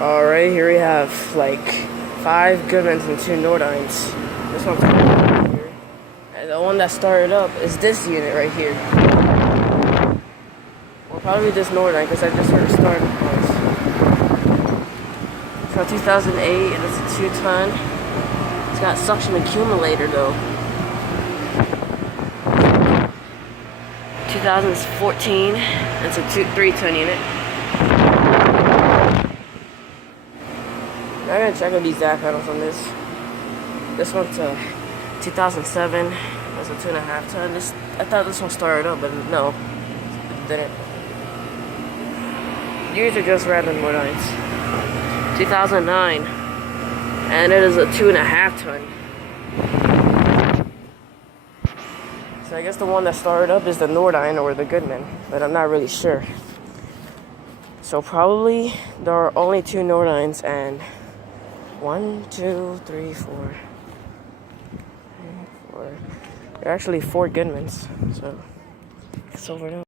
Alright, here we have like 5 Goodmans and 2 nordynes. This one's right here. And the one that started up is this unit right here. Well, probably this nordyne because I just heard it start once. From 2008, and it's a 2-ton. It's got suction accumulator though. 2014, it's a 3-ton unit. I'm gonna check out these DAC pedals on this. This one's a 2007. That's a 2.5-ton. I thought this one started up, but no, it didn't. These are just random nordynes. 2009, and it is a 2.5-ton. So I guess the one that started up is the nordyne or the Goodman, but I'm not really sure. So probably there are only 2 nordynes and 1, 2, 3, 4. There are actually 4 Goodmans, so it's over now.